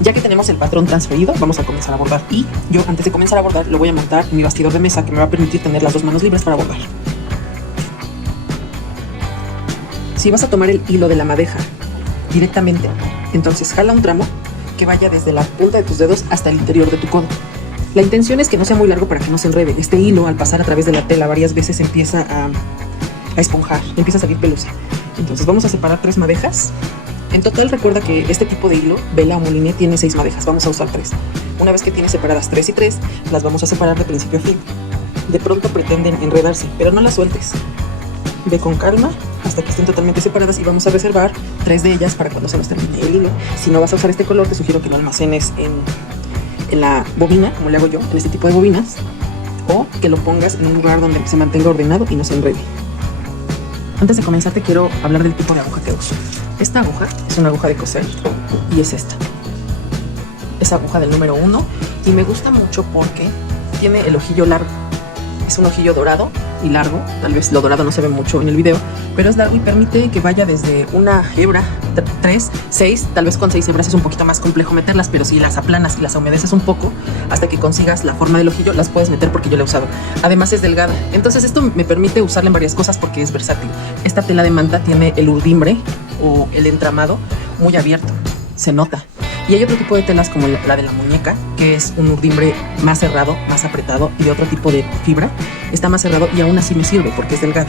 Ya que tenemos el patrón transferido, vamos a comenzar a bordar. Y yo, antes de comenzar a bordar, lo voy a montar en mi bastidor de mesa, que me va a permitir tener las dos manos libres para bordar. Si vas a tomar el hilo de la madeja directamente, entonces jala un tramo que vaya desde la punta de tus dedos hasta el interior de tu codo. La intención es que no sea muy largo para que no se enrede. Este hilo, al pasar a través de la tela varias veces, empieza a esponjar, empieza a salir pelusa. Entonces vamos a separar 3 madejas. En total, recuerda que este tipo de hilo, vela o moliné, tiene 6 madejas. Vamos a usar 3. Una vez que tienes separadas 3 y 3, las vamos a separar de principio a fin. De pronto pretenden enredarse, pero no las sueltes. Ve con calma hasta que estén totalmente separadas y vamos a reservar 3 de ellas para cuando se nos termine el hilo. Si no vas a usar este color, te sugiero que lo almacenes en la bobina, como le hago yo, en este tipo de bobinas, o que lo pongas en un lugar donde se mantenga ordenado y no se enrede. Antes de comenzar, te quiero hablar del tipo de aguja que uso. Esta aguja es una aguja de coser y es esta. Es aguja del número 1 y me gusta mucho porque tiene el ojillo largo. Es un ojillo dorado y largo, tal vez lo dorado no se ve mucho en el video, pero es largo y permite que vaya desde una hebra, 3, 6, tal vez con 6 hebras es un poquito más complejo meterlas, pero si las aplanas y las humedeces un poco hasta que consigas la forma del ojillo, las puedes meter porque yo la he usado. Además es delgada, entonces esto me permite usarla en varias cosas porque es versátil. Esta tela de manta tiene el urdimbre o el entramado muy abierto, se nota. Y hay otro tipo de telas como la de la muñeca, que es un urdimbre más cerrado, más apretado y de otro tipo de fibra. Está más cerrado y aún así me sirve porque es delgada.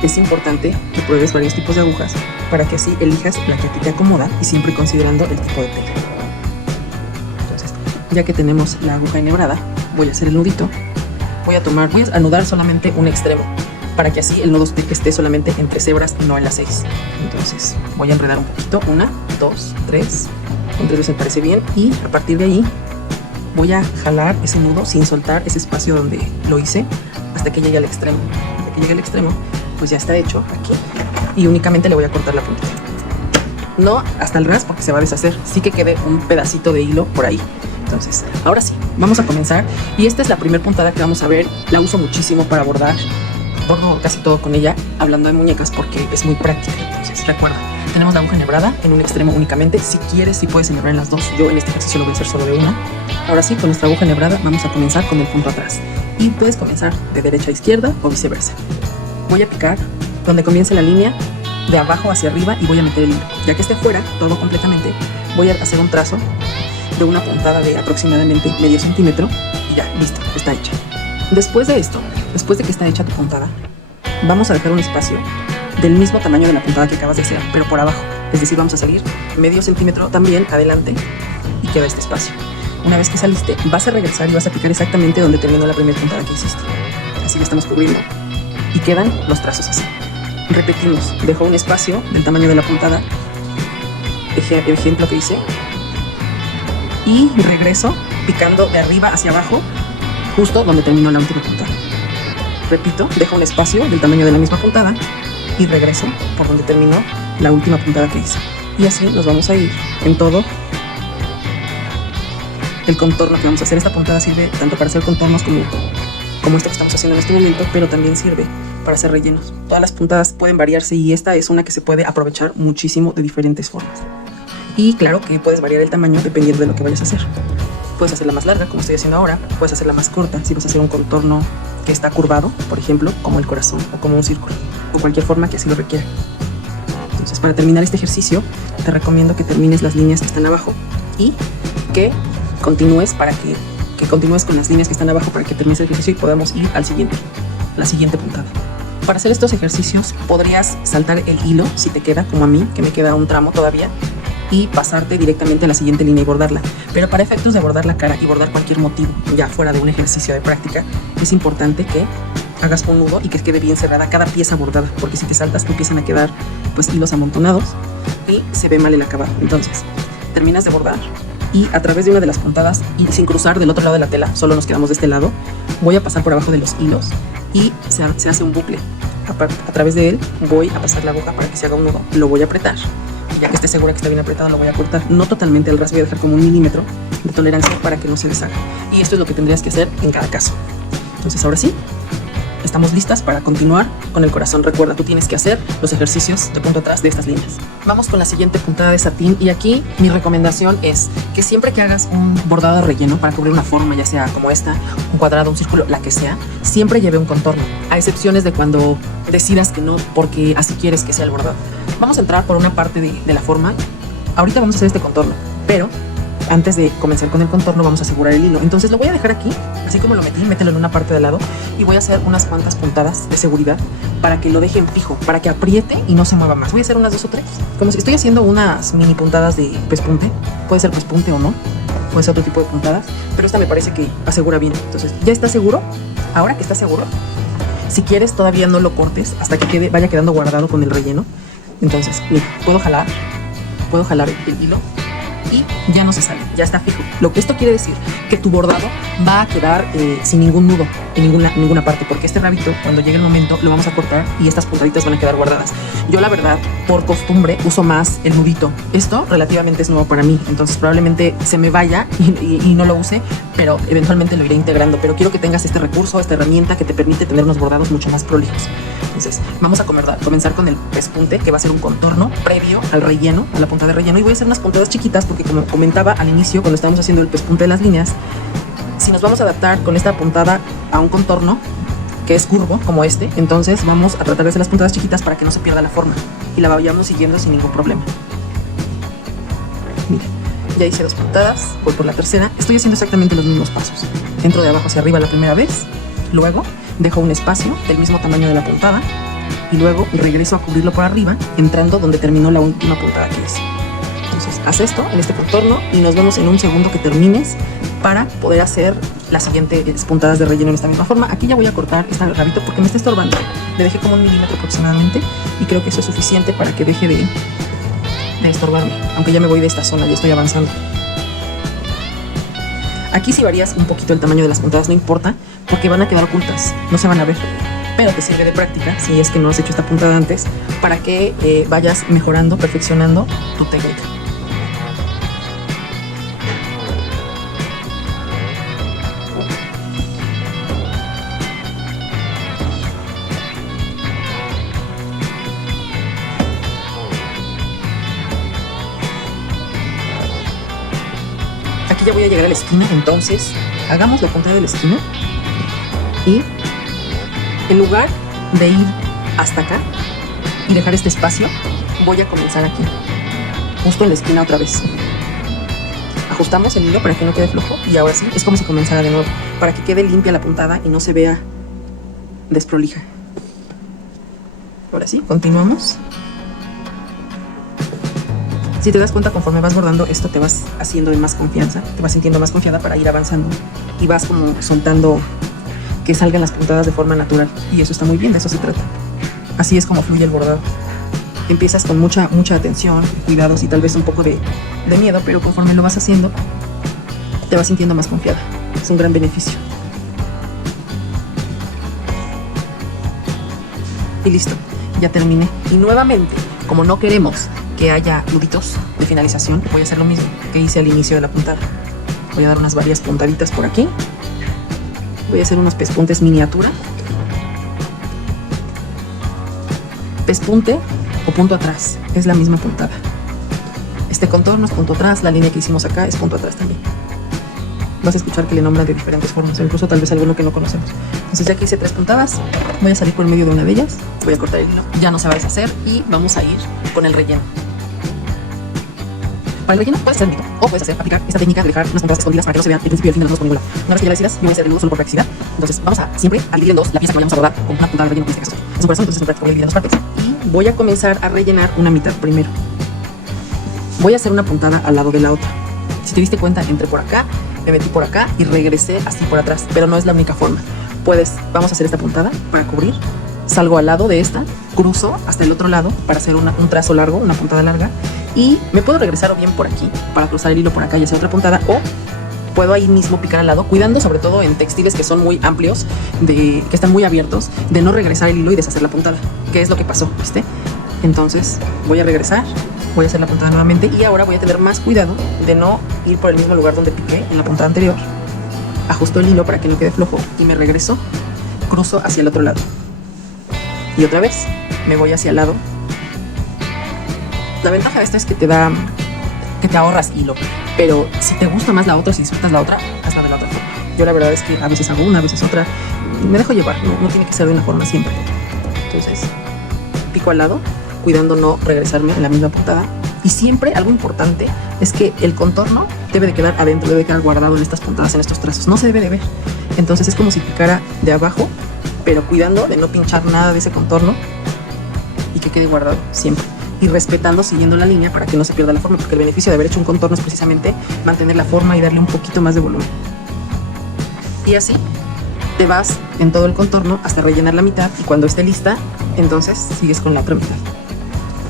Es importante que pruebes varios tipos de agujas para que así elijas la que a ti te acomoda y siempre considerando el tipo de tela. Entonces, ya que tenemos la aguja enhebrada, voy a hacer el nudito. Voy a anudar solamente un extremo para que así el nudo esté solamente en 3 hebras y no en las 6. Entonces voy a enredar un poquito, 1, 2, 3, con 3 veces me parece bien, y a partir de ahí voy a jalar ese nudo sin soltar ese espacio donde lo hice hasta que llegue al extremo. Hasta que llegue al extremo, pues ya está hecho aquí y únicamente le voy a cortar la puntita. No hasta el ras porque se va a deshacer, sí que quede un pedacito de hilo por ahí. Entonces, ahora sí, vamos a comenzar y esta es la primera puntada que vamos a ver. La uso muchísimo para bordar. Bordo casi todo con ella, hablando de muñecas, porque es muy práctica. Entonces, recuerda, tenemos la aguja enhebrada en un extremo únicamente. Si quieres, sí puedes enhebrar en las dos. Yo en este ejercicio lo voy a hacer solo de una. Ahora sí, con nuestra aguja enhebrada vamos a comenzar con el punto atrás. Y puedes comenzar de derecha a izquierda o viceversa. Voy a picar donde comience la línea de abajo hacia arriba y voy a meter el hilo. Ya que esté fuera, todo completamente, voy a hacer un trazo de una puntada de aproximadamente medio centímetro y ya, listo, está hecha. Después de esto, después de que está hecha tu puntada, vamos a dejar un espacio del mismo tamaño de la puntada que acabas de hacer, pero por abajo. Es decir, vamos a salir medio centímetro también adelante y queda este espacio. Una vez que saliste, vas a regresar y vas a picar exactamente donde terminó la primera puntada que hiciste. Así que estamos cubriendo y quedan los trazos así. Repetimos, dejo un espacio del tamaño de la puntada, el ejemplo que hice, y regreso picando de arriba hacia abajo justo donde terminó la última puntada. Repito, dejo un espacio del tamaño de la misma puntada y regreso por donde terminó la última puntada que hice. Y así nos vamos a ir en todo el contorno que vamos a hacer. Esta puntada sirve tanto para hacer contornos como esto que estamos haciendo en este momento, pero también sirve para hacer rellenos. Todas las puntadas pueden variarse y esta es una que se puede aprovechar muchísimo de diferentes formas. Y claro que puedes variar el tamaño dependiendo de lo que vayas a hacer. Puedes hacerla más larga, como estoy haciendo ahora. Puedes hacerla más corta, si vas a hacer un contorno que está curvado, por ejemplo, como el corazón o como un círculo, o cualquier forma que así lo requiera. Entonces, para terminar este ejercicio, te recomiendo que termines las líneas que están abajo y que continúes continúes con las líneas que están abajo para que termines el ejercicio y podamos ir al siguiente, la siguiente puntada. Para hacer estos ejercicios, podrías saltar el hilo, si te queda, como a mí, que me queda un tramo todavía, y pasarte directamente a la siguiente línea y bordarla. Pero para efectos de bordar la cara y bordar cualquier motivo, ya fuera de un ejercicio de práctica, es importante que hagas un nudo y que quede bien cerrada cada pieza bordada, porque si te saltas empiezan a quedar pues hilos amontonados y se ve mal el acabado. Entonces, terminas de bordar y a través de una de las puntadas y sin cruzar del otro lado de la tela, solo nos quedamos de este lado, voy a pasar por abajo de los hilos y se hace un bucle. A través de él voy a pasar la aguja para que se haga un nudo, lo voy a apretar. Ya que esté segura que está bien apretado, lo voy a cortar. No totalmente al ras, voy a dejar como 1 milímetro de tolerancia para que no se deshaga. Y esto es lo que tendrías que hacer en cada caso. Entonces ahora sí, estamos listas para continuar con el corazón. Recuerda, tú tienes que hacer los ejercicios de punto atrás de estas líneas. Vamos con la siguiente puntada de satín, y aquí mi recomendación es que siempre que hagas un bordado de relleno para cubrir una forma, ya sea como esta, un cuadrado, un círculo, la que sea, siempre lleve un contorno, a excepciones de cuando decidas que no, porque así quieres que sea el bordado. Vamos a entrar por una parte de la forma. Ahorita vamos a hacer este contorno, pero antes de comenzar con el contorno vamos a asegurar el hilo. Entonces lo voy a dejar aquí, así como lo metí, mételo en una parte de lado, y voy a hacer unas cuantas puntadas de seguridad para que lo dejen fijo, para que apriete y no se mueva más. Voy a hacer unas 2 o 3, como si estoy haciendo unas mini puntadas de pespunte. Puede ser pespunte o no, puede ser otro tipo de puntadas, pero esta me parece que asegura bien. Entonces ya está seguro. Ahora que está seguro, si quieres todavía no lo cortes hasta que vaya quedando guardado con el relleno. Entonces mira, puedo jalar el hilo y ya no se sale, ya está fijo. Lo que esto quiere decir que tu bordado va a quedar sin ningún nudo en ninguna parte, porque este rabito, cuando llegue el momento, lo vamos a cortar y estas puntaditas van a quedar guardadas. Yo la verdad, por costumbre, uso más el nudito. Esto relativamente es nuevo para mí, entonces probablemente se me vaya y no lo use, pero eventualmente lo iré integrando. Pero quiero que tengas este recurso, esta herramienta que te permite tener unos bordados mucho más prolijos. Entonces vamos a comenzar con el pespunte, que va a ser un contorno previo al relleno, a la punta de relleno, y voy a hacer unas puntadas chiquitas porque, como comentaba al inicio cuando estábamos haciendo el pespunte de las líneas, si nos vamos a adaptar con esta puntada a un contorno que es curvo como este, entonces vamos a tratar de hacer las puntadas chiquitas para que no se pierda la forma y la vayamos siguiendo sin ningún problema. Mira, ya hice 2 puntadas, voy por la tercera. Estoy haciendo exactamente los mismos pasos. Entro de abajo hacia arriba la primera vez, luego dejo un espacio del mismo tamaño de la puntada y luego regreso a cubrirlo por arriba, entrando donde terminó la última puntada que hice. Entonces haz esto en este contorno y nos vemos en un segundo que termines para poder hacer las siguientes puntadas de relleno en esta misma forma. Aquí ya voy a cortar este rabito porque me está estorbando. Le dejé como 1 milímetro aproximadamente y creo que eso es suficiente para que deje de estorbarme, aunque ya me voy de esta zona, ya estoy avanzando. Aquí si varías un poquito el tamaño de las puntadas no importa, porque van a quedar ocultas, no se van a ver, pero te sirve de práctica si es que no has hecho esta puntada antes, para que vayas mejorando, perfeccionando tu técnica. Aquí ya voy a llegar a la esquina, entonces hagamos la puntada de la esquina y en lugar de ir hasta acá y dejar este espacio, voy a comenzar aquí, justo en la esquina otra vez. Ajustamos el hilo para que no quede flojo y ahora sí, es como si comenzara de nuevo, para que quede limpia la puntada y no se vea desprolija. Ahora sí, continuamos. Si te das cuenta, conforme vas bordando esto, te vas haciendo de más confianza, te vas sintiendo más confiada para ir avanzando y vas como soltando que salgan las puntadas de forma natural, y eso está muy bien, de eso se trata. Así es como fluye el bordado. Empiezas con mucha atención, cuidados y tal vez un poco de miedo, pero conforme lo vas haciendo, te vas sintiendo más confiada. Es un gran beneficio. Y listo, ya terminé. Y nuevamente, como no queremos que haya nuditos de finalización, voy a hacer lo mismo que hice al inicio de la puntada. Voy a dar unas varias puntaditas por aquí. Voy a hacer unos pespuntes miniatura. Pespunte o punto atrás, es la misma puntada. Este contorno es punto atrás, la línea que hicimos acá es punto atrás también. Vas a escuchar que le nombran de diferentes formas, o incluso tal vez alguno que no conocemos. Entonces ya que hice 3 puntadas, voy a salir por medio de una de ellas, voy a cortar el hilo, ya no se va a deshacer y vamos a ir con el relleno. Para el relleno puedes hacer mito, o puedes aplicar esta técnica de dejar unas puntadas escondidas para que no se vean el principio y el fin de los dos con ninguna. Una vez que ya la decidas, yo voy a hacer el nudo solo por practicidad. Entonces vamos a siempre a dividir en dos la pieza que vayamos a bordar con una puntada de relleno, en este caso es un corazón, entonces en práctica voy a dividir en 2 partes. Y voy a comenzar a rellenar una mitad primero. Voy a hacer una puntada al lado de la otra. Si te diste cuenta, entré por acá, me metí por acá y regresé así por atrás, pero no es la única forma. Vamos a hacer esta puntada para cubrir, salgo al lado de esta, cruzo hasta el otro lado para hacer un trazo largo, una puntada larga, y me puedo regresar o bien por aquí para cruzar el hilo por acá y hacer otra puntada, o puedo ahí mismo picar al lado, cuidando sobre todo en textiles que son muy amplios, que están muy abiertos, de no regresar el hilo y deshacer la puntada, que es lo que pasó, ¿viste? Entonces voy a regresar, voy a hacer la puntada nuevamente y ahora voy a tener más cuidado de no ir por el mismo lugar donde piqué en la puntada anterior. Ajusto el hilo para que no quede flojo y me regreso cruzo hacia el otro lado. Y otra vez, me voy hacia el lado. La ventaja de esta es que te ahorras hilo. Pero si te gusta más la otra, si disfrutas la otra, hazla de la otra forma. Yo la verdad es que a veces hago una, a veces otra. Me dejo llevar, no tiene que ser de una forma siempre. Entonces, pico al lado, cuidando no regresarme en la misma puntada. Y siempre algo importante es que el contorno debe de quedar adentro, debe de quedar guardado en estas puntadas, en estos trazos. No se debe de ver. Entonces es como si picara de abajo, pero cuidando de no pinchar nada de ese contorno y que quede guardado siempre. Y respetando, siguiendo la línea para que no se pierda la forma, porque el beneficio de haber hecho un contorno es precisamente mantener la forma y darle un poquito más de volumen. Y así te vas en todo el contorno hasta rellenar la mitad, y cuando esté lista, entonces sigues con la otra mitad.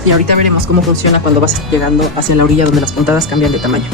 Y ahorita veremos cómo funciona cuando vas llegando hacia la orilla donde las puntadas cambian de tamaño.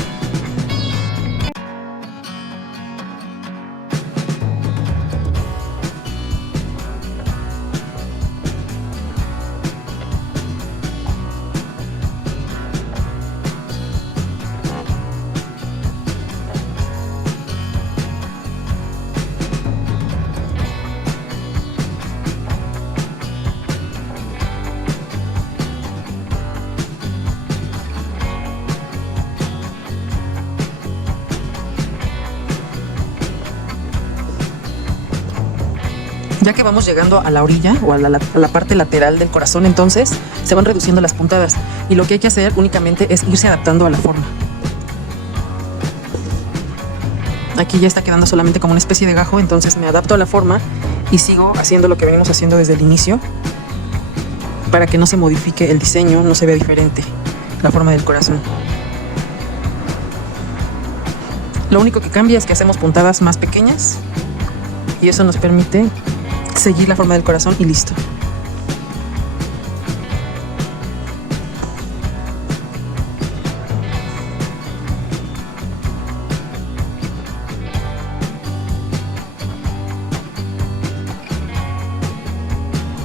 Ya que vamos llegando a la orilla o a la parte lateral del corazón, entonces se van reduciendo las puntadas, y lo que hay que hacer únicamente es irse adaptando a la forma. Aquí ya está quedando solamente como una especie de gajo, entonces me adapto a la forma y sigo haciendo lo que venimos haciendo desde el inicio para que no se modifique el diseño, no se vea diferente la forma del corazón. Lo único que cambia es que hacemos puntadas más pequeñas y eso nos permite seguir la forma del corazón y listo.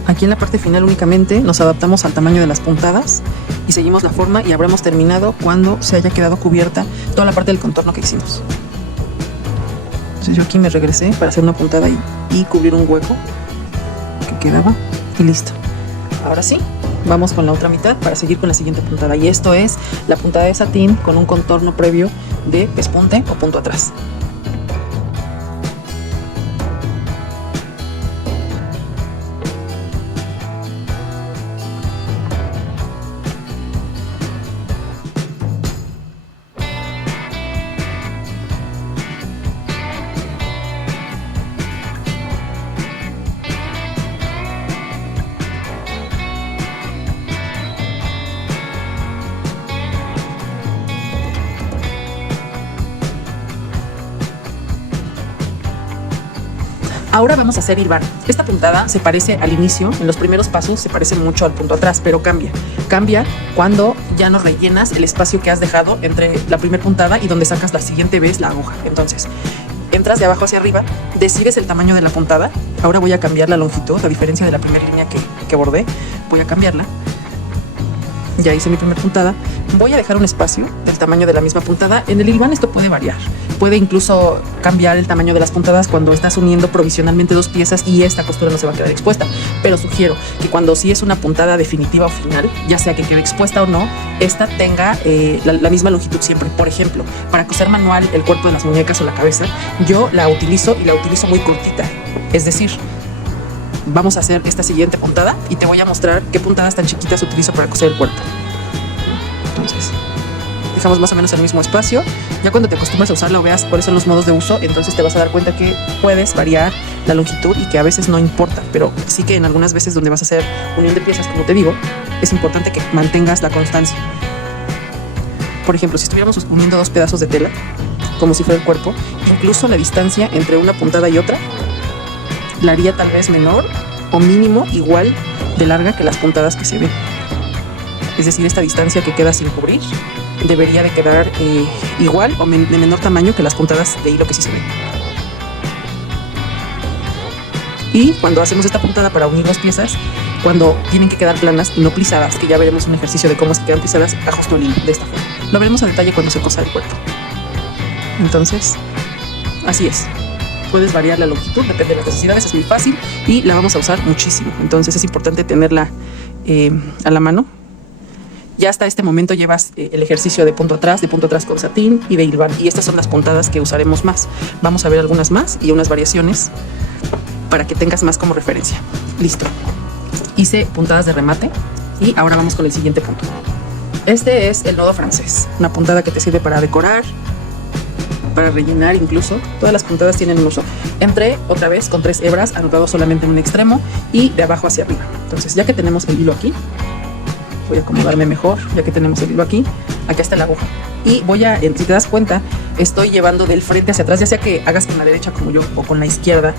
Aquí en la parte final únicamente nos adaptamos al tamaño de las puntadas y seguimos la forma, y habremos terminado cuando se haya quedado cubierta toda la parte del contorno que hicimos. Entonces yo aquí me regresé para hacer una puntada y cubrir un hueco que quedaba y listo. Ahora sí, vamos con la otra mitad para seguir con la siguiente puntada, y esto es la puntada de satín con un contorno previo de pespunte o punto atrás. Ahora vamos a hacer hilvar. Esta puntada se parece al inicio, en los primeros pasos se parece mucho al punto atrás, pero cambia. Cambia cuando ya no rellenas el espacio que has dejado entre la primera puntada y donde sacas la siguiente vez la aguja. Entonces, entras de abajo hacia arriba, decides el tamaño de la puntada. Ahora voy a cambiar la longitud, a diferencia de la primera línea que bordé, voy a cambiarla. Ya hice mi primera puntada. Voy a dejar un espacio del tamaño de la misma puntada. En el hilván esto puede variar. Puede incluso cambiar el tamaño de las puntadas cuando estás uniendo provisionalmente dos piezas y esta costura no se va a quedar expuesta. Pero sugiero que cuando sí es una puntada definitiva o final, ya sea que quede expuesta o no, esta tenga la misma longitud siempre. Por ejemplo, para coser manual el cuerpo de las muñecas o la cabeza, yo la utilizo muy cortita. Es decir, vamos a hacer esta siguiente puntada y te voy a mostrar qué puntadas tan chiquitas utilizo para coser el cuerpo. Entonces, dejamos más o menos el mismo espacio. Ya cuando te acostumbras a usarla o veas cuáles son los modos de uso, entonces te vas a dar cuenta que puedes variar la longitud y que a veces no importa, pero sí que en algunas veces donde vas a hacer unión de piezas, como te digo, es importante que mantengas la constancia. Por ejemplo, si estuviéramos uniendo dos pedazos de tela, como si fuera el cuerpo, incluso la distancia entre una puntada y otra la haría tal vez menor o mínimo igual de larga que las puntadas que se ven. Es decir, esta distancia que queda sin cubrir debería de quedar igual o de menor tamaño que las puntadas de hilo que sí se ven. Y cuando hacemos esta puntada para unir las piezas, cuando tienen que quedar planas y no plisadas, que ya veremos un ejercicio de cómo se quedan plisadas, ajusto el hilo de esta forma. Lo veremos a detalle cuando se cosa el cuerpo. Entonces, así es. puedes variar la longitud, depende de las necesidades, es muy fácil y la vamos a usar muchísimo. Entonces es importante tenerla a la mano. Ya hasta este momento llevas el ejercicio de punto atrás con satín y de hilvan. Y estas son las puntadas que usaremos más. Vamos a ver algunas más y unas variaciones para que tengas más como referencia. Listo. Hice puntadas de remate y ahora vamos con el siguiente punto. Este es el nodo francés. Una puntada que te sirve para decorar, para rellenar incluso. Todas las puntadas tienen un uso. Entré otra vez con 3 hebras, anotado solamente en un extremo y de abajo hacia arriba. Entonces ya que tenemos el hilo aquí, voy a acomodarme mejor, ya que tenemos el hilo aquí, acá está la aguja. Y voy a, si te das cuenta, estoy llevando del frente hacia atrás, ya sea que hagas con la derecha como yo o con la izquierda.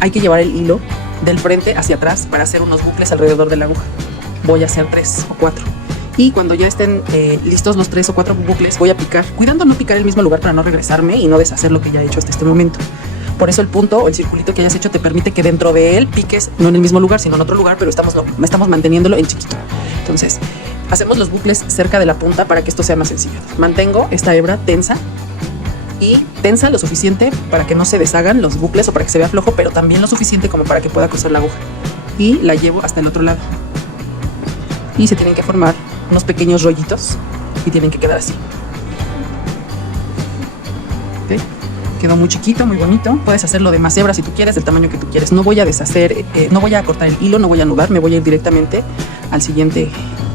Hay que llevar el hilo del frente hacia atrás para hacer unos bucles alrededor de la aguja. Voy a hacer 3 o 4. Y cuando ya estén listos los 3 o 4 bucles, voy a picar, cuidando no picar el mismo lugar para no regresarme y no deshacer lo que ya he hecho hasta este momento. Por eso el punto o el circulito que hayas hecho te permite que dentro de él piques, no en el mismo lugar, sino en otro lugar, pero estamos manteniéndolo en chiquito. Entonces, hacemos los bucles cerca de la punta para que esto sea más sencillo. Mantengo esta hebra tensa y tensa lo suficiente para que no se deshagan los bucles o para que se vea flojo, pero también lo suficiente como para que pueda coser la aguja. Y la llevo hasta el otro lado. Y se tienen que formar unos pequeños rollitos y tienen que quedar así. ¿Okay? Quedó muy chiquito, muy bonito. Puedes hacerlo de más hebras si tú quieres, del tamaño que tú quieres. No voy a deshacer, no voy a cortar el hilo, no voy a anudar, me voy a ir directamente al siguiente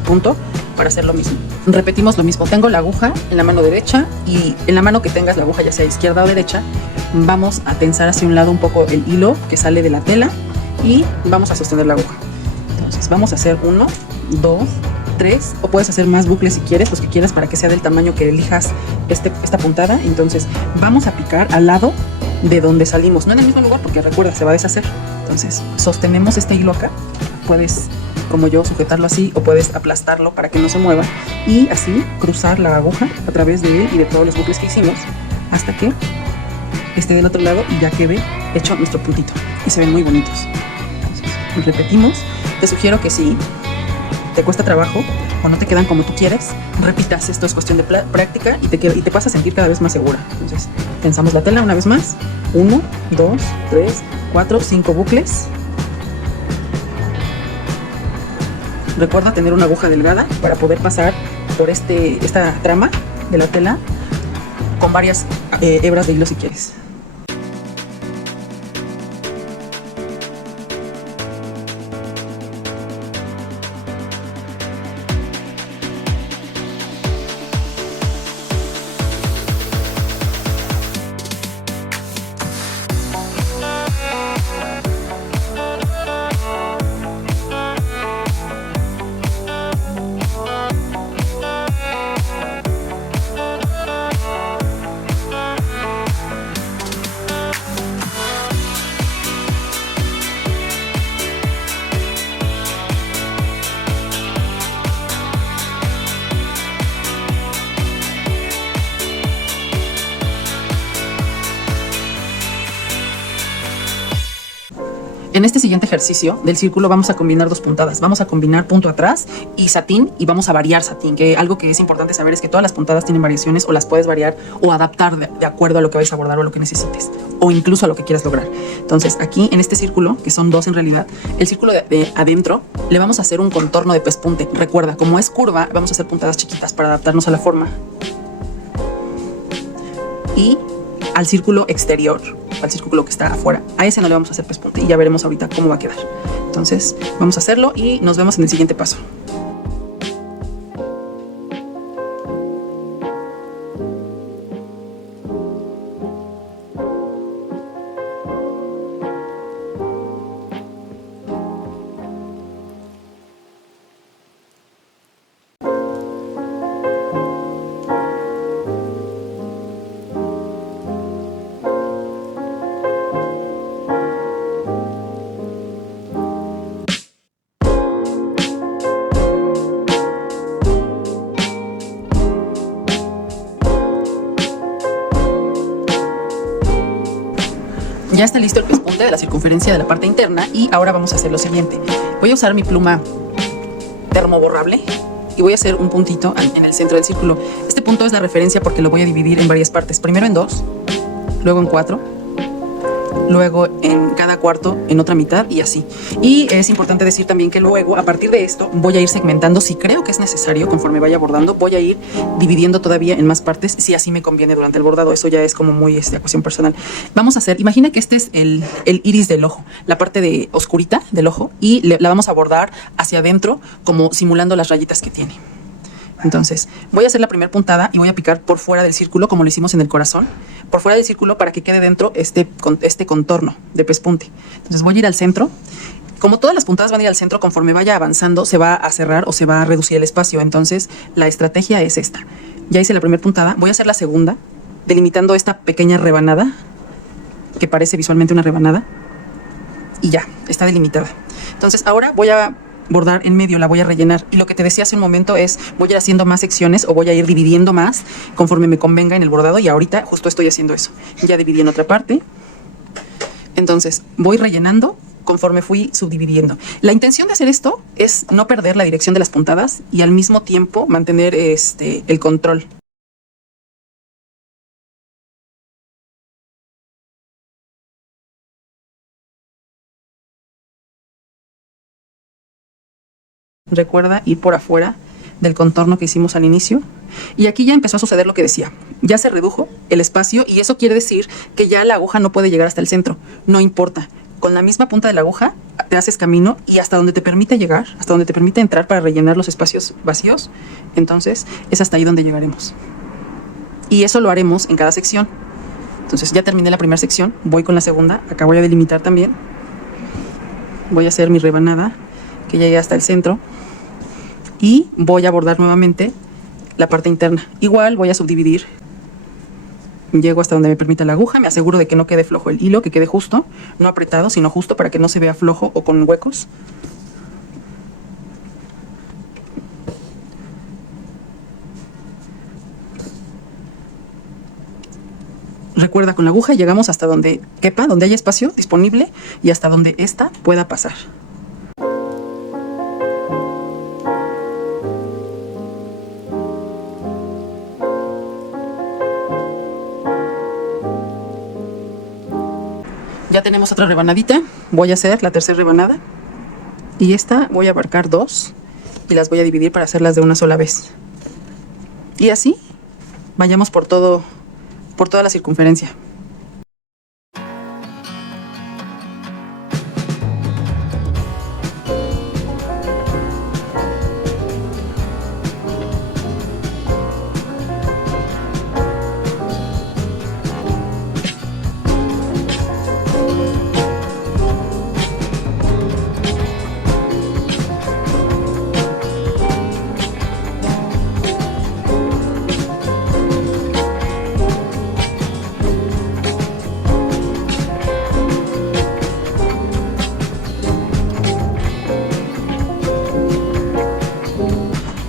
punto para hacer lo mismo. Repetimos lo mismo. Tengo la aguja en la mano derecha y en la mano que tengas la aguja, ya sea izquierda o derecha, vamos a tensar hacia un lado un poco el hilo que sale de la tela y vamos a sostener la aguja. Entonces vamos a hacer 1, 2, 3, o puedes hacer más bucles si quieres, los que quieras, para que sea del tamaño que elijas esta puntada. Entonces vamos a picar al lado de donde salimos, no en el mismo lugar porque recuerda, se va a deshacer. Entonces sostenemos este hilo acá, puedes como yo sujetarlo así o puedes aplastarlo para que no se mueva y así cruzar la aguja a través de él y de todos los bucles que hicimos hasta que esté del otro lado y ya quede hecho nuestro puntito y se ven muy bonitos. Entonces, repetimos. Te sugiero que si te cuesta trabajo o no te quedan como tú quieres, repitas. Esto es cuestión de práctica y te vas a sentir cada vez más segura. Entonces tensamos la tela una vez más. 1, 2, 3, 4, 5 bucles. Recuerda tener una aguja delgada para poder pasar por esta trama de la tela con varias hebras de hilo si quieres. En este siguiente ejercicio del círculo vamos a combinar 2 puntadas. Vamos a combinar punto atrás y satín y vamos a variar satín, que algo que es importante saber es que todas las puntadas tienen variaciones o las puedes variar o adaptar de acuerdo a lo que vayas a abordar o a lo que necesites o incluso a lo que quieras lograr. Entonces aquí en este círculo, que son 2 en realidad, el círculo de adentro le vamos a hacer un contorno de pespunte. Recuerda, como es curva, vamos a hacer puntadas chiquitas para adaptarnos a la forma. Y al círculo exterior, al círculo que está afuera, a ese no le vamos a hacer pespunte y ya veremos ahorita cómo va a quedar. Entonces vamos a hacerlo y nos vemos en el siguiente paso. Ya está listo el pespunte de la circunferencia de la parte interna y ahora vamos a hacer lo siguiente. Voy a usar mi pluma termoborrable y voy a hacer un puntito en el centro del círculo. Este punto es la referencia porque lo voy a dividir en varias partes. Primero en 2, luego en 4 luego en cada cuarto en otra mitad y así. Y es importante decir también que luego a partir de esto voy a ir segmentando si creo que es necesario. Conforme vaya bordando voy a ir dividiendo todavía en más partes si así me conviene durante el bordado. Eso ya es como muy cuestión personal. Vamos a hacer, imagina que este es el iris del ojo, la parte de oscurita del ojo, y la vamos a bordar hacia adentro como simulando las rayitas que tiene. Entonces voy a hacer la primera puntada y voy a picar por fuera del círculo como lo hicimos en el corazón, por fuera del círculo para que quede dentro este contorno de pespunte. Entonces voy a ir al centro. Como todas las puntadas van a ir al centro, conforme vaya avanzando se va a cerrar o se va a reducir el espacio. Entonces la estrategia es esta. Ya hice la primera puntada, voy a hacer la segunda delimitando esta pequeña rebanada que parece visualmente una rebanada y ya, está delimitada. Entonces ahora voy a bordar en medio, la voy a rellenar, y lo que te decía hace un momento es voy a ir haciendo más secciones o voy a ir dividiendo más conforme me convenga en el bordado, y ahorita justo estoy haciendo eso. Ya dividí en otra parte, entonces voy rellenando conforme fui subdividiendo. La intención de hacer esto es no perder la dirección de las puntadas y al mismo tiempo mantener el control. Recuerda ir por afuera del contorno que hicimos al inicio. Y aquí ya empezó a suceder lo que decía. Ya se redujo el espacio y eso quiere decir que ya la aguja no puede llegar hasta el centro. No importa. Con la misma punta de la aguja te haces camino y hasta donde te permite llegar, hasta donde te permite entrar para rellenar los espacios vacíos, entonces es hasta ahí donde llegaremos. Y eso lo haremos en cada sección. Entonces ya terminé la primera sección, voy con la segunda. Acá voy a delimitar también. Voy a hacer mi rebanada que llegue hasta el centro. Y voy a bordar nuevamente la parte interna. Igual voy a subdividir. Llego hasta donde me permita la aguja. Me aseguro de que no quede flojo el hilo, que quede justo, no apretado, sino justo para que no se vea flojo o con huecos. Recuerda, con la aguja llegamos hasta donde quepa, donde haya espacio disponible y hasta donde ésta pueda pasar. Ya tenemos otra rebanadita. Voy a hacer la tercera rebanada. Y esta voy a abarcar dos. Y las voy a dividir para hacerlas de una sola vez. Y así vayamos por toda la circunferencia.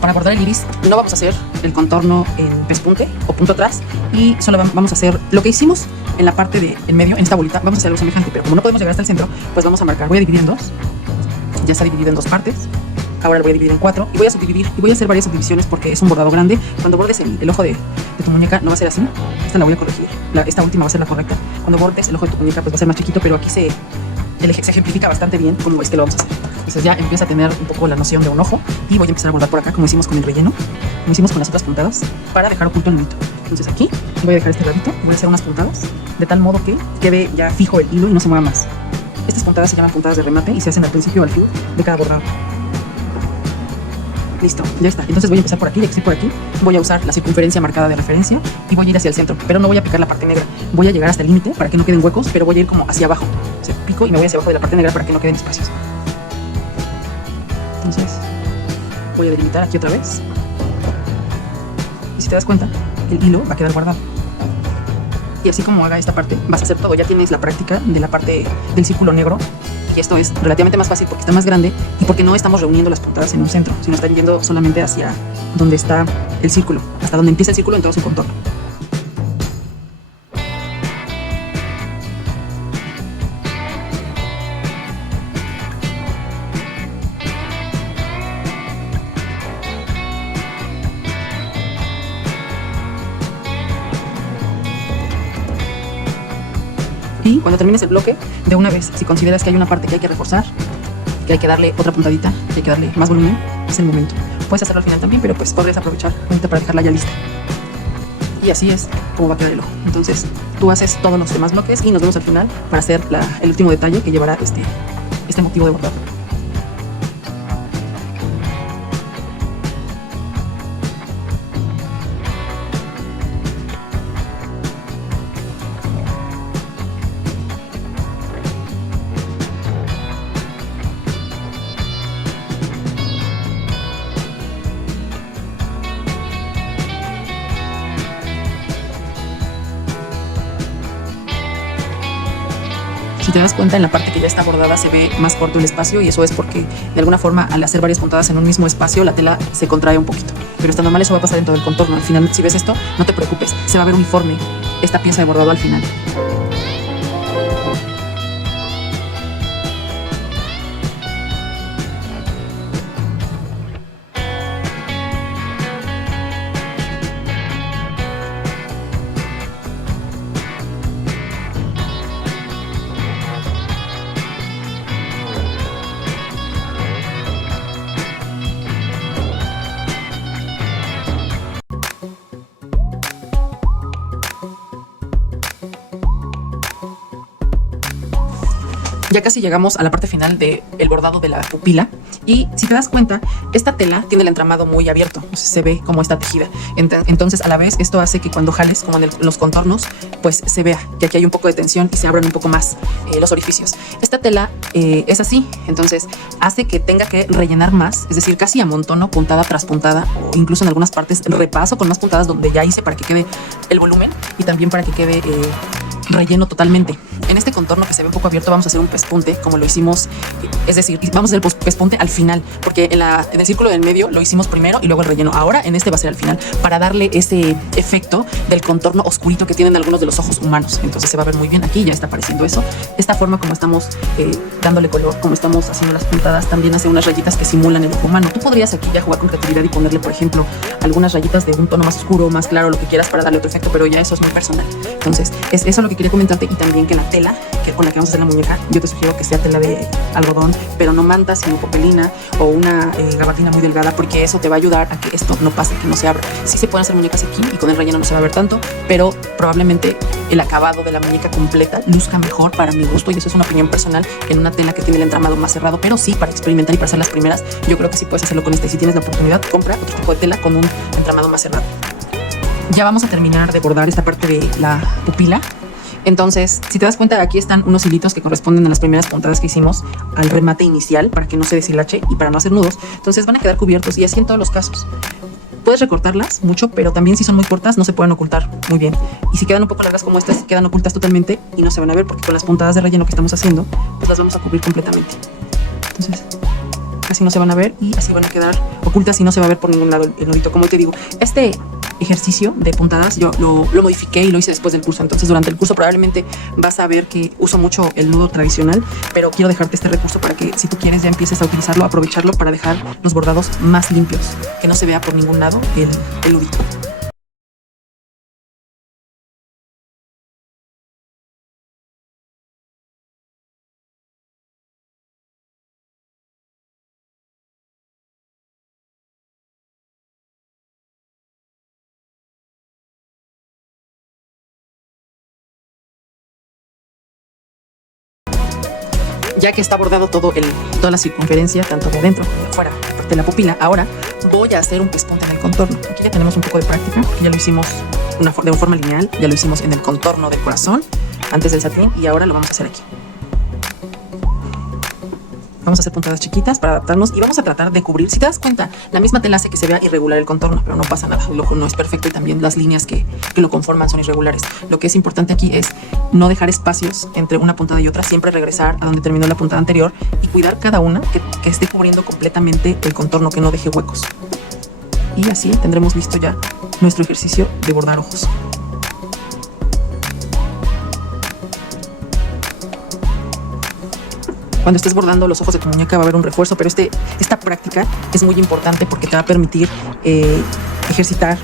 Para bordar el iris no vamos a hacer el contorno en pespunte o punto atrás, y solo vamos a hacer lo que hicimos en la parte de en medio, en esta bolita. Vamos a hacer algo semejante, pero como no podemos llegar hasta el centro, pues vamos a marcar. Voy a dividir en dos. Ya está dividido en dos partes. Ahora lo voy a dividir en cuatro y voy a subdividir y voy a hacer varias subdivisiones porque es un bordado grande. Cuando bordes el ojo de tu muñeca no va a ser así. Esta la voy a corregir. Esta última va a ser la correcta. Cuando bordes el ojo de tu muñeca pues va a ser más chiquito, pero aquí se ejemplifica bastante bien cómo es que lo vamos a hacer. Entonces ya empieza a tener un poco la noción de un ojo y voy a empezar a bordar por acá como hicimos con el relleno, como hicimos con las otras puntadas, para dejar oculto el nudito. Entonces aquí voy a dejar este ladito, voy a hacer unas puntadas de tal modo que quede ya fijo el hilo y no se mueva más. Estas puntadas se llaman puntadas de remate y se hacen al principio o al fin de cada bordado. Listo, ya está. Entonces voy a empezar por aquí, ya que estoy por aquí, voy a usar la circunferencia marcada de referencia y voy a ir hacia el centro, pero no voy a picar la parte negra. Voy a llegar hasta el límite para que no queden huecos, pero voy a ir como hacia abajo. O sea, pico y me voy hacia abajo de la parte negra para que no queden espacios. Entonces voy a delimitar aquí otra vez. Y si te das cuenta, el hilo va a quedar guardado. Y así como haga esta parte, vas a hacer todo. Ya tienes la práctica de la parte del círculo negro. Y esto es relativamente más fácil porque está más grande y porque no estamos reuniendo las puntadas en un centro, sino están yendo solamente hacia donde está el círculo, hasta donde empieza el círculo en todo su contorno. Y cuando termines el bloque, de una vez, si consideras que hay una parte que hay que reforzar, que hay que darle otra puntadita, que hay que darle más volumen, es el momento. Puedes hacerlo al final también, pero pues podrías aprovechar ahorita para dejarla ya lista. Y así es como va a quedar el ojo. Entonces tú haces todos los demás bloques y nos vemos al final para hacer el último detalle que llevará este motivo de bordado. Si te das cuenta, en la parte que ya está bordada se ve más corto el espacio y eso es porque de alguna forma al hacer varias puntadas en un mismo espacio la tela se contrae un poquito. Pero está normal, eso va a pasar en todo el contorno. Al final, si ves esto, no te preocupes, se va a ver uniforme esta pieza de bordado al final. Ya casi llegamos a la parte final del bordado de la pupila y si te das cuenta, esta tela tiene el entramado muy abierto, se ve como está tejida. Entonces a la vez esto hace que cuando jales, como en los contornos, pues se vea que aquí hay un poco de tensión y se abran un poco más los orificios. Esta tela es así, entonces hace que tenga que rellenar más, es decir, casi amontono puntada tras puntada o incluso en algunas partes repaso con más puntadas donde ya hice para que quede el volumen y también para que quede relleno totalmente. En este contorno que se ve un poco abierto vamos a hacer un pespunte como lo hicimos, es decir, vamos a hacer el pespunte al final porque en el círculo del medio lo hicimos primero y luego el relleno. Ahora en este va a ser al final para darle ese efecto del contorno oscurito que tienen algunos de los ojos humanos. Entonces se va a ver muy bien aquí, ya está apareciendo eso. De esta forma como estamos dándole color, como estamos haciendo las puntadas, también hace unas rayitas que simulan el ojo humano. Tú podrías aquí ya jugar con creatividad y ponerle, por ejemplo, algunas rayitas de un tono más oscuro, más claro, lo que quieras para darle otro efecto, pero ya eso es muy personal. Entonces es eso lo que quería comentarte y también que la tela con la que vamos a hacer la muñeca, yo te sugiero que sea tela de algodón, pero no manta, sino popelina o una gabatina muy delgada, porque eso te va a ayudar a que esto no pase, que no se abra. Sí se pueden hacer muñecas aquí y con el relleno no se va a ver tanto, pero probablemente el acabado de la muñeca completa luzca mejor para mi gusto, y eso es una opinión personal, en una tela que tiene el entramado más cerrado. Pero sí, para experimentar y para hacer las primeras, yo creo que sí puedes hacerlo con esta, y si tienes la oportunidad, compra otro tipo de tela con un entramado más cerrado. Ya vamos a terminar de bordar esta parte de la pupila. Entonces, si te das cuenta, aquí están unos hilitos que corresponden a las primeras puntadas que hicimos al remate inicial para que no se deshilache y para no hacer nudos. Entonces van a quedar cubiertos, y así en todos los casos. Puedes recortarlas mucho, pero también si son muy cortas no se pueden ocultar muy bien. Y si quedan un poco largas como estas, quedan ocultas totalmente y no se van a ver, porque con las puntadas de relleno que estamos haciendo, pues las vamos a cubrir completamente. Entonces, así no se van a ver y así van a quedar ocultas y no se va a ver por ningún lado el nudito. Como te digo, este ejercicio de puntadas yo lo modifiqué y lo hice después del curso. Entonces durante el curso probablemente vas a ver que uso mucho el nudo tradicional, pero quiero dejarte este recurso para que si tú quieres ya empieces a utilizarlo, aprovecharlo para dejar los bordados más limpios, que no se vea por ningún lado el nudito. Ya que está bordado toda la circunferencia, tanto de adentro como de afuera de la pupila, ahora voy a hacer un pespunte en el contorno. Aquí ya tenemos un poco de práctica, ya lo hicimos de forma lineal, ya lo hicimos en el contorno del corazón, antes del satín, y ahora lo vamos a hacer aquí. Vamos a hacer puntadas chiquitas para adaptarnos y vamos a tratar de cubrir. Si te das cuenta, la misma tela hace que se vea irregular el contorno, pero no pasa nada. El ojo no es perfecto y también las líneas que lo conforman son irregulares. Lo que es importante aquí es no dejar espacios entre una puntada y otra, siempre regresar a donde terminó la puntada anterior y cuidar cada una que esté cubriendo completamente el contorno, que no deje huecos. Y así tendremos listo ya nuestro ejercicio de bordar ojos. Cuando estés bordando los ojos de tu muñeca va a haber un refuerzo, pero esta práctica es muy importante porque te va a permitir ejercitar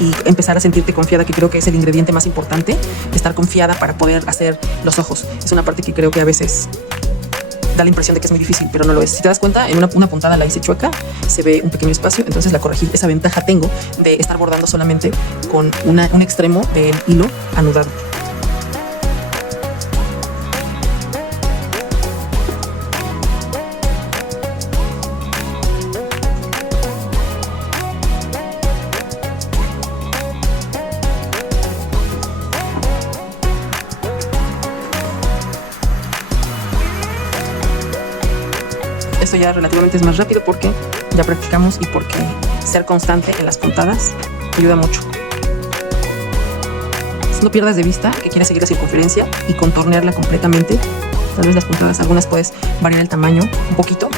y empezar a sentirte confiada, que creo que es el ingrediente más importante, estar confiada para poder hacer los ojos. Es una parte que creo que a veces da la impresión de que es muy difícil, pero no lo es. Si te das cuenta, en una puntada la hice chueca, se ve un pequeño espacio, entonces la corregí. Esa ventaja tengo de estar bordando solamente con un extremo del hilo anudado. Esto ya relativamente es más rápido porque ya practicamos y porque ser constante en las puntadas ayuda mucho. No pierdas de vista que quieres seguir la circunferencia y contornearla completamente. Tal vez las puntadas, algunas puedes variar el tamaño un poquito,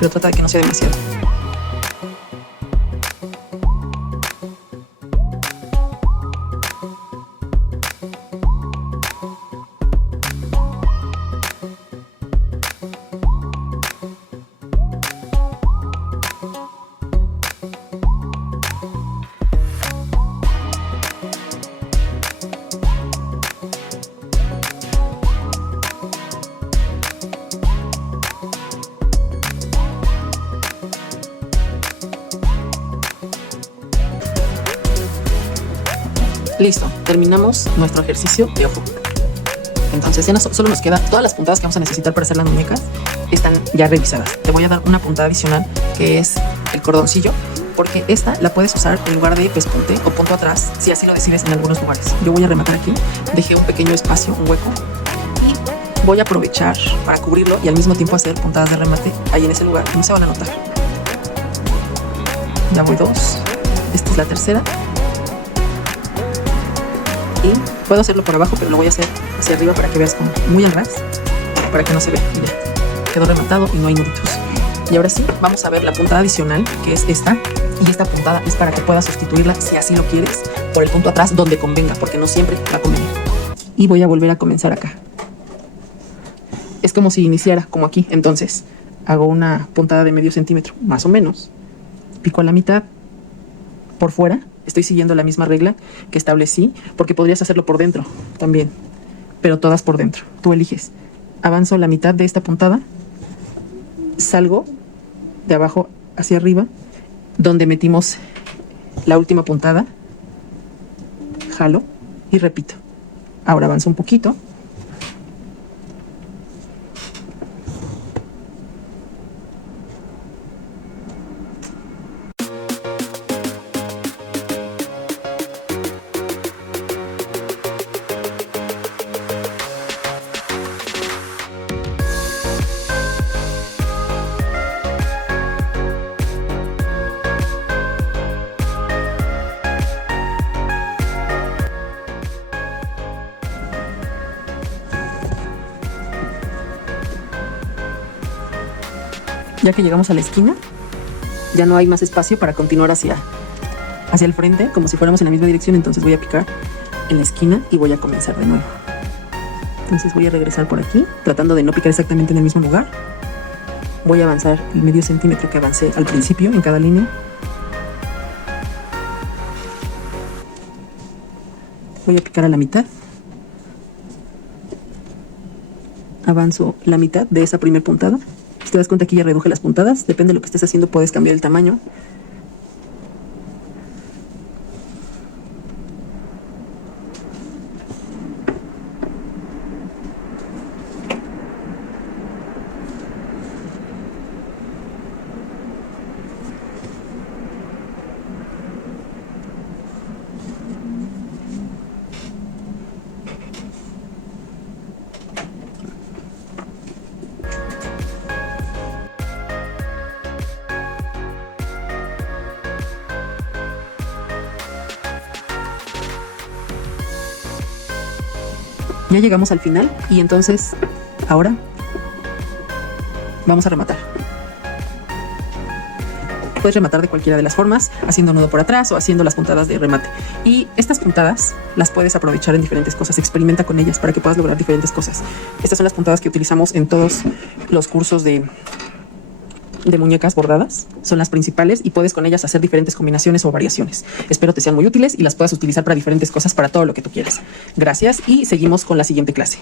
pero trata de que no sea demasiado. Listo, terminamos nuestro ejercicio de ojo. Entonces ya solo nos queda todas las puntadas que vamos a necesitar para hacer las muñecas. Están ya revisadas. Te voy a dar una puntada adicional que es el cordoncillo, porque esta la puedes usar en lugar de pespunte o punto atrás si así lo decides en algunos lugares. Yo voy a rematar aquí, dejé un pequeño espacio, un hueco, y voy a aprovechar para cubrirlo y al mismo tiempo hacer puntadas de remate ahí en ese lugar. No se van a notar. Ya voy 2. Esta es la tercera. Y puedo hacerlo por abajo, pero lo voy a hacer hacia arriba para que veas como muy al ras, para que no se vea. Mira, quedó rematado y no hay nuditos. Y ahora sí, vamos a ver la puntada adicional, que es esta. Y esta puntada es para que puedas sustituirla, si así lo quieres, por el punto atrás donde convenga, porque no siempre va a convenir. Y voy a volver a comenzar acá. Es como si iniciara, como aquí. Entonces, hago una puntada de medio centímetro, más o menos. Pico a la mitad, por fuera. Estoy siguiendo la misma regla que establecí, porque podrías hacerlo por dentro también, pero todas por dentro. Tú eliges. Avanzo la mitad de esta puntada, salgo de abajo hacia arriba, donde metimos la última puntada, jalo y repito. Ahora avanzo un poquito. Ya que llegamos a la esquina, ya no hay más espacio para continuar hacia el frente, como si fuéramos en la misma dirección. Entonces voy a picar en la esquina y voy a comenzar de nuevo. Entonces voy a regresar por aquí, tratando de no picar exactamente en el mismo lugar. Voy a avanzar el medio centímetro que avancé al principio en cada línea. Voy a picar a la mitad. Avanzo la mitad de esa primera puntada. Si te das cuenta, aquí ya reduje las puntadas. Depende de lo que estés haciendo, puedes cambiar el tamaño. Ya llegamos al final y entonces ahora vamos a rematar. Puedes rematar de cualquiera de las formas, haciendo nudo por atrás o haciendo las puntadas de remate. Y estas puntadas las puedes aprovechar en diferentes cosas. Experimenta con ellas para que puedas lograr diferentes cosas. Estas son las puntadas que utilizamos en todos los cursos de de muñecas bordadas. Son las principales y puedes con ellas hacer diferentes combinaciones o variaciones. Espero te sean muy útiles y las puedas utilizar para diferentes cosas, para todo lo que tú quieras. Gracias y seguimos con la siguiente clase.